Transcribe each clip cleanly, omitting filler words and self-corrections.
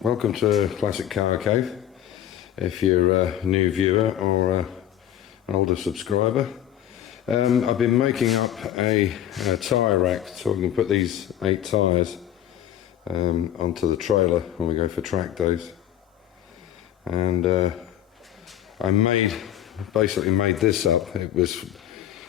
Welcome to Classic Car Cave. If you're a new viewer or an older subscriber, I've been making up a tyre rack so we can put these 8 tyres onto the trailer when we go for track days. And I basically made this up. It was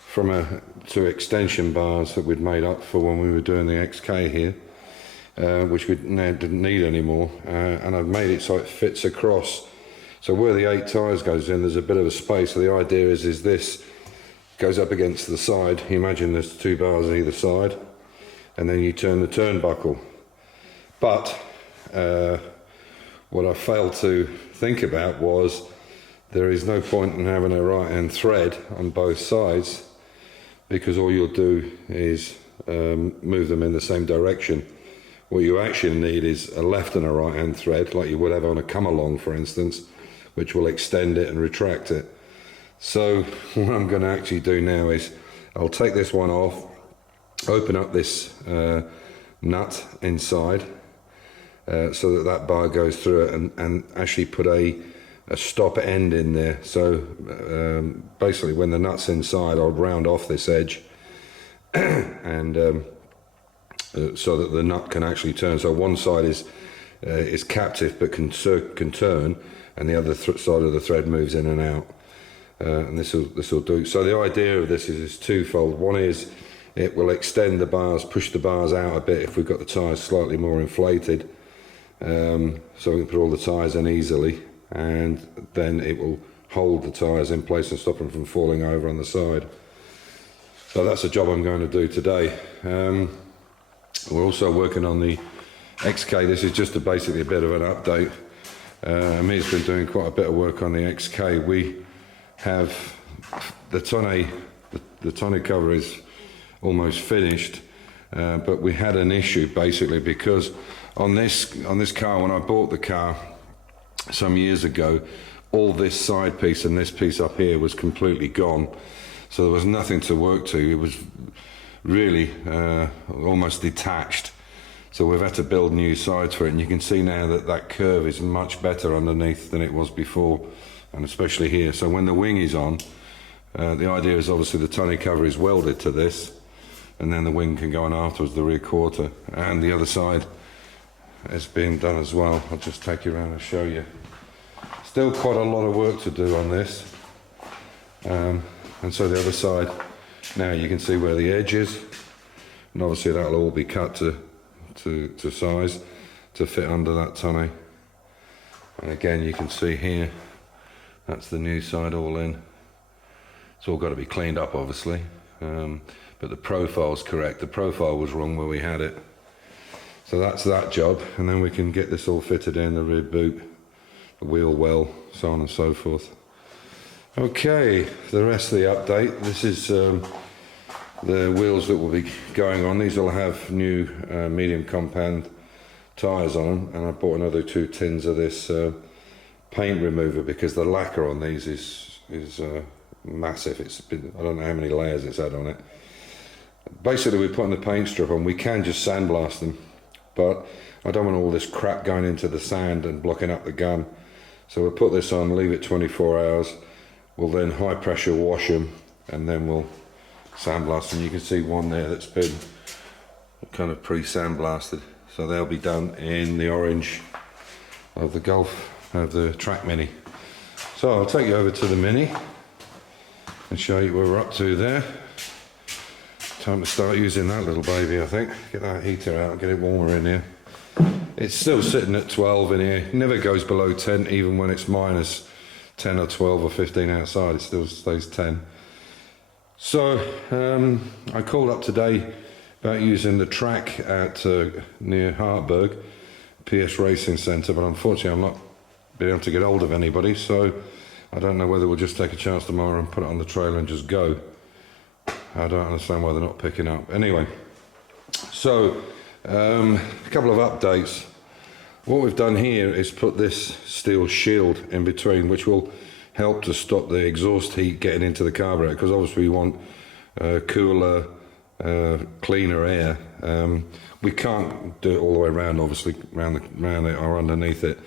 from 2 extension bars that we'd made up for when we were doing the XK here. Which we now didn't need anymore, and I've made it so it fits across. So where the 8 tyres goes in, there's a bit of a space. So the idea is this goes up against the side. You imagine there's 2 bars either side, and then you turn the turnbuckle. But what I failed to think about was there is no point in having a right-hand thread on both sides, because all you'll do is move them in the same direction. What you actually need is a left and a right hand thread, like you would have on a come along, for instance, which will extend it and retract it. So what I'm going to actually do now is I'll take this one off, open up this nut inside so that bar goes through it, and actually put a stop end in there. So basically when the nut's inside, I'll round off this edge and so that the nut can actually turn. So one side is captive but can turn, and the other side of the thread moves in and out. And this will do. So the idea of this is twofold. One is it will extend the bars, push the bars out a bit if we've got the tyres slightly more inflated, so we can put all the tyres in easily, and then it will hold the tyres in place and stop them from falling over on the side. So that's the job I'm going to do today. We're also working on the XK. This is just basically a bit of an update. Amir's been doing quite a bit of work on the XK. We have the tonneau cover is almost finished, but we had an issue basically because on this car, when I bought the car some years ago, all this side piece and this piece up here was completely gone. So there was nothing to work to. It was really almost detached, so we've had to build new sides for it, and you can see now that that curve is much better underneath than it was before, and especially here. So when the wing is on, the idea is obviously the tonneau cover is welded to this, and then the wing can go on afterwards, the rear quarter, and the other side is being done as well. I'll just take you around and show you. Still quite a lot of work to do on this, and so the other side, now you can see where the edge is, and obviously that'll all be cut to size to fit under that tonneau. And again, you can see here, that's the new side all in. It's all got to be cleaned up obviously, but the profile's correct. The profile was wrong where we had it. So that's that job, and then we can get this all fitted in, the rear boot, the wheel well, so on and so forth. Okay, the rest of the update. This is the wheels that will be going on. These will have new medium compound tyres on them, and I bought another 2 tins of this paint remover because the lacquer on these is massive. I don't know how many layers it's had on it. Basically, we're putting the paint strip on. We can just sandblast them, but I don't want all this crap going into the sand and blocking up the gun. So we'll put this on, leave it 24 hours. We'll then high pressure wash them, and then we'll sandblast them. You can see one there that's been kind of pre-sandblasted. So they'll be done in the orange of the Golf, of the Track Mini. So I'll take you over to the Mini and show you where we're up to there. Time to start using that little baby, I think. Get that heater out and get it warmer in here. It's still sitting at 12 in here. It never goes below 10, even when it's minus 10 or 12 or 15 outside, it still stays 10. So I called up today about using the track at near Hartberg, PS Racing Centre, but unfortunately I'm not being able to get hold of anybody, so I don't know whether we'll just take a chance tomorrow and put it on the trailer and just go. I don't understand why they're not picking up. Anyway, so a couple of updates. What we've done here is put this steel shield in between, which will help to stop the exhaust heat getting into the carburetor, because obviously we want cooler, cleaner air We can't do it all the way around, obviously, around it or underneath it.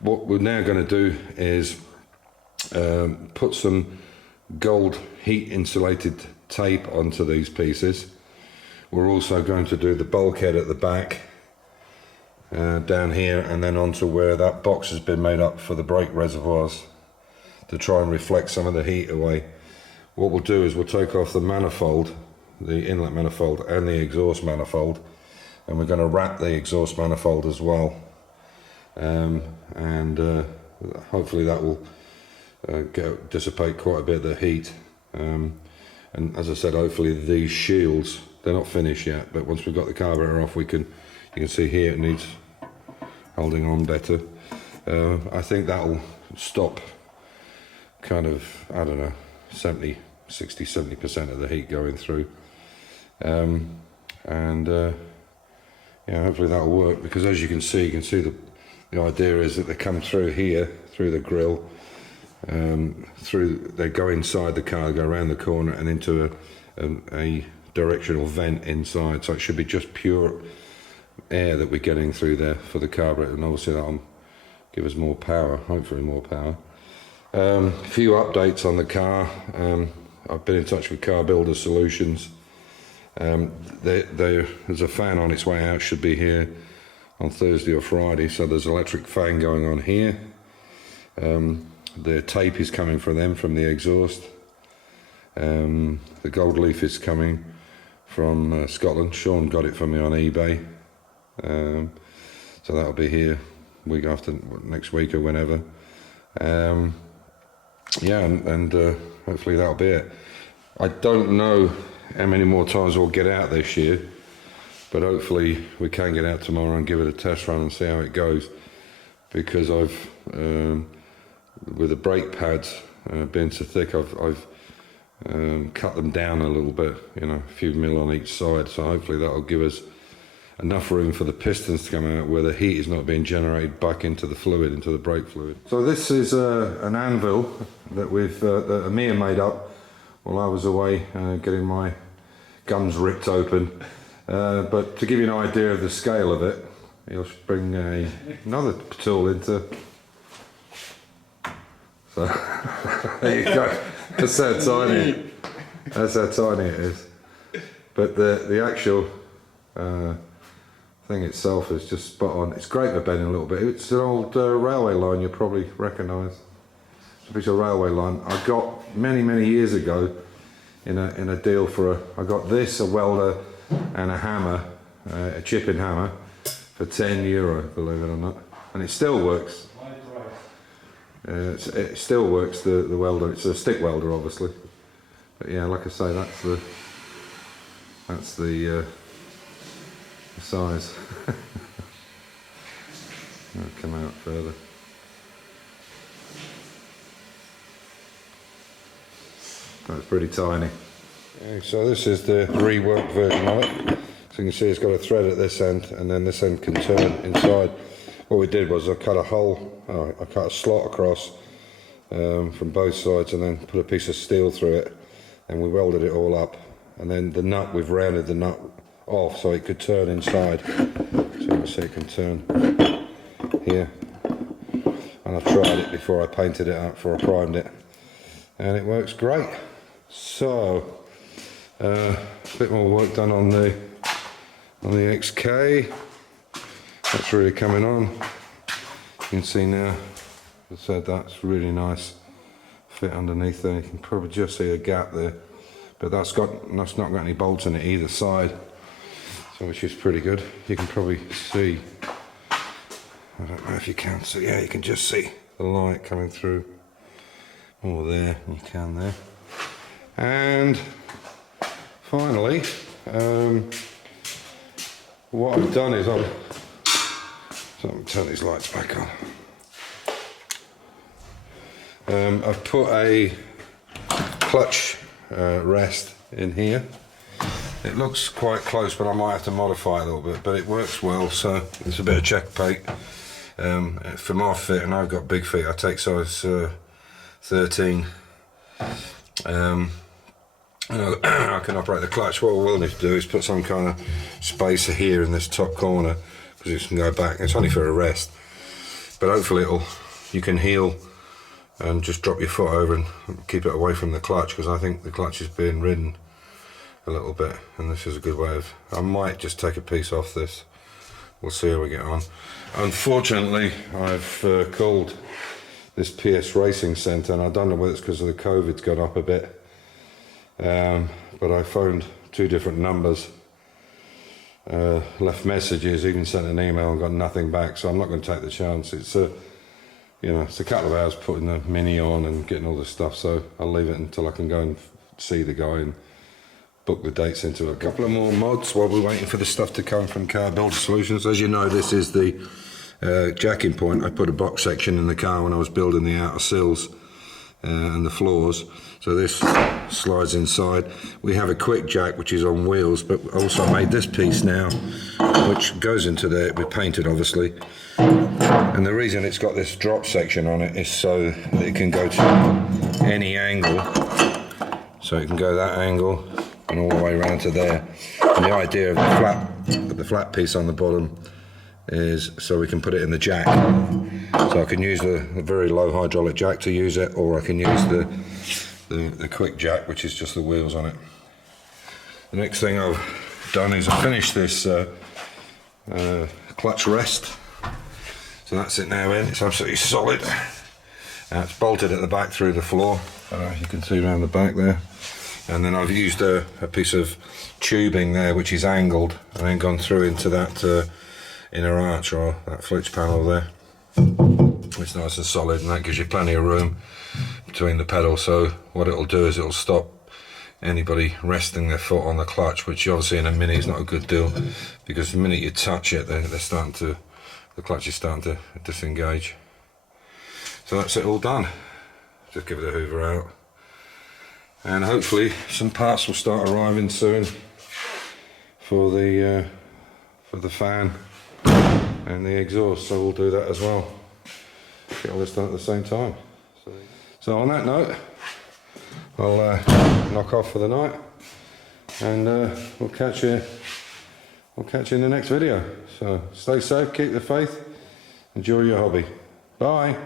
What we're now going to do is put some gold heat insulated tape onto these pieces. We're also going to do the bulkhead at the back, down here, and then onto where that box has been made up for the brake reservoirs, to try and reflect some of the heat away. What we'll do is we'll take off the manifold, the inlet manifold and the exhaust manifold, and we're going to wrap the exhaust manifold as well, and hopefully that will dissipate quite a bit of the heat. And as I said, hopefully these shields, they're not finished yet, but once we've got the carburetor off, you can see here it needs holding on better. I think that'll stop kind of, I don't know, 60-70% of the heat going through. Yeah, hopefully that'll work, because as you can see the idea is that they come through here, through the grille, they go inside the car, go around the corner and into a directional vent inside, so it should be just pure air that we're getting through there for the carburetor, and obviously that'll give us more power, hopefully more power. A few updates on the car. I've been in touch with Car Builder Solutions. There's a fan on its way out, should be here on Thursday or Friday, so there's an electric fan going on here. The tape is coming from them, from the exhaust. The gold leaf is coming from Scotland. Sean got it for me on eBay, so that'll be here week after next week or whenever. Yeah, and hopefully that'll be it. I don't know how many more times we'll get out this year, but hopefully we can get out tomorrow and give it a test run and see how it goes, because I've with the brake pads being so thick, I've cut them down a little bit, you know, a few mil on each side, so hopefully that'll give us enough room for the pistons to come out where the heat is not being generated back into the fluid, into the brake fluid. So this is an anvil that that Amir made up while I was away getting my gums ripped open. But to give you an idea of the scale of it, he'll bring another tool into. So there you go. That's how tiny. That's how tiny it is. But the actual thing itself is just spot on. It's great for bending a little bit. It's an old railway line you'll probably recognise. It's a piece of railway line I got many years ago in a deal for I got this, a welder and a hammer, a chipping hammer, for €10, believe it or not, and it still works. It still works, the welder. It's a stick welder, obviously, but yeah, like I say, that's the size. I'll come out further. That's pretty tiny. Okay, so this is the reworked version of it. So you can see it's got a thread at this end, and then this end can turn inside. What we did was I cut a slot across from both sides, and then put a piece of steel through it, and we welded it all up. And then the nut, we've rounded the nut off so it could turn inside. So you can see it can turn here. And I tried it before I painted it up, before I primed it, and it works great. So a bit more work done on the XK. That's really coming on. You can see now, as I said, that's really nice fit underneath there. You can probably just see a gap there, but that's not got any bolts in it either side, so which is pretty good. You can probably see, I don't know if you can see, yeah, you can just see the light coming through. Oh, there, you can there. And finally, what I've done is so I'll turn these lights back on. I've put a clutch rest in here. It looks quite close, but I might have to modify it a little bit, but it works well, so it's a bit of check paint. For my fit, and I've got big feet, I take size 13. and I can operate the clutch. What we'll need to do is put some kind of spacer here in this top corner, because it can go back. It's only for a rest, but hopefully you can heel and just drop your foot over and keep it away from the clutch, because I think the clutch is being ridden a little bit, and this is a good way of, I might just take a piece off this. We'll see how we get on. Unfortunately, I've called this PS Racing Centre, and I don't know whether it's because of the COVID's gone up a bit, but I phoned 2 different numbers, left messages, even sent an email and got nothing back, so I'm not going to take the chance. It's a, you know, it's a couple of hours putting the Mini on and getting all this stuff, so I'll leave it until I can go and see the guy and book the dates into a couple of more mods while we're waiting for the stuff to come from Car Builder Solutions. As you know, this is the jacking point. I put a box section in the car when I was building the outer sills and the floors, so this slides inside. We have a quick jack which is on wheels, but also made this piece now which goes into there. It'll be painted obviously, and the reason it's got this drop section on it is so that it can go to any angle, so it can go that angle and all the way around to there. And the idea of the flat piece on the bottom is so we can put it in the jack. So I can use the very low hydraulic jack to use it, or I can use the quick jack, which is just the wheels on it. The next thing I've done is I finished this clutch rest. So that's it now in. It's absolutely solid. It's bolted at the back through the floor. You can see around the back there. And then I've used a piece of tubing there which is angled, and then gone through into that inner arch, or that flitch panel there. It's nice and solid, and that gives you plenty of room between the pedals. So what it'll do is it'll stop anybody resting their foot on the clutch, which obviously in a Mini is not a good deal, because the minute you touch it, the clutch is starting to disengage. So that's it all done. Just give it a hoover out, and hopefully some parts will start arriving soon for the fan and the exhaust, so we'll do that as well. Get all this done at the same time. So on that note, I'll knock off for the night, and we'll catch you in the next video. So stay safe, keep the faith, enjoy your hobby. Bye.